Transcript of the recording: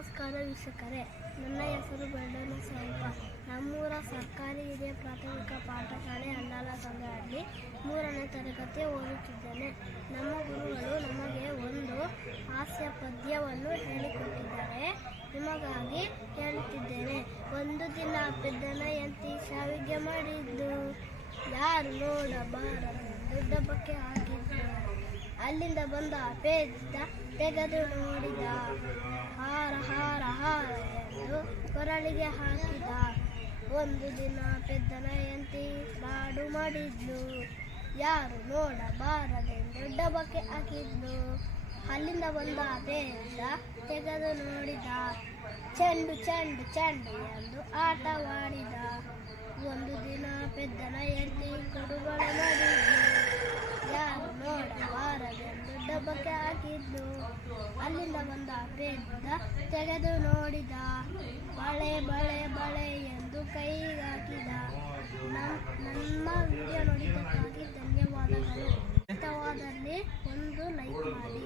ನಮಸ್ಕಾರ ವೀಕ್ಷಕರೇ, ನನ್ನ ಹೆಸರು ಬೆಳ್ಳನ ಸ್ವಲ್ಪ. ನಮ್ಮೂರ ಸರ್ಕಾರಿ ಹಿರಿಯ ಪ್ರಾಥಮಿಕ ಪಾಠಶಾಲೆ ಹಂಡಾಲ ಸಂಘದಲ್ಲಿ 3ನೇ ತರಗತಿ ಓದುತ್ತಿದ್ದೇನೆ. ನಮ್ಮ ಗುರುಗಳು ನಮಗೆ ಒಂದು ಹಾಸ್ಯ ಪದ್ಯವನ್ನು ಹೇಳಿಕೊಟ್ಟಿದ್ದಾರೆ. ನಿಮಗಾಗಿ ಹೇಳುತ್ತಿದ್ದೇನೆ. ಒಂದು ದಿನ ಪೆದ್ದನಯಂತಿ ಶಾವಿಗೆ ಮಾಡಿದ್ದು, ಯಾರು ನೋಡಬಾರದೆಂದು ಡಬ್ಬಕ್ಕೆ ಹಾಕಿದ್ದು. ಅಲ್ಲಿಂದ ಬಂದ ಪೆದ್ದ ತೆಗೆದು ನೋಡಿದ, ಹಾರ ಹಾರ ಹಾರ ಎಂದು ಕೊರಳಿಗೆ ಹಾಕಿದ. ಒಂದು ದಿನ ಪೆದ್ದನಯಂತಿ ಲಾಡು ಮಾಡಿದ್ಲು, ಯಾರು ನೋಡಬಾರದೆಂದು ಡಬ್ಬಕ್ಕೆ ಹಾಕಿದ್ಲು. ಅಲ್ಲಿಂದ ಬಂದ ಪೆದ್ದ ತೆಗೆದು ನೋಡಿದ, ಚೆಂಡು ಚೆಂಡು ಚೆಂಡು ಎಂದು ಆಟವಾಡಿದ. ಒಂದು ದಿನ ಪೆದ್ದನಯಂತಿ ಕೊಡುಗಳು ಮಾಡಿದ್ಲು, ಯಾರು ನೋಡಬಾರದೆಂದು ಡಬ್ಬಕ್ಕೆ ಹಾಕಿದ್ಲು. ಅಲ್ಲಿಂದ ಬಂದ ಪೆದ್ದ ತೆಗೆದು ನೋಡಿದ, ಬಳೆ ಬಳೆ ಬಳೆ ಎಂದು ಕೈಗಾಕಿದ. ನಮ್ಮ ವಿಡಿಯೋ ನೋಡಿದ್ದಕ್ಕಾಗಿ ಧನ್ಯವಾದಗಳು. ಇಷ್ಟವಾದಲ್ಲಿ ಒಂದು ಲೈಕ್ ಮಾಡಿ.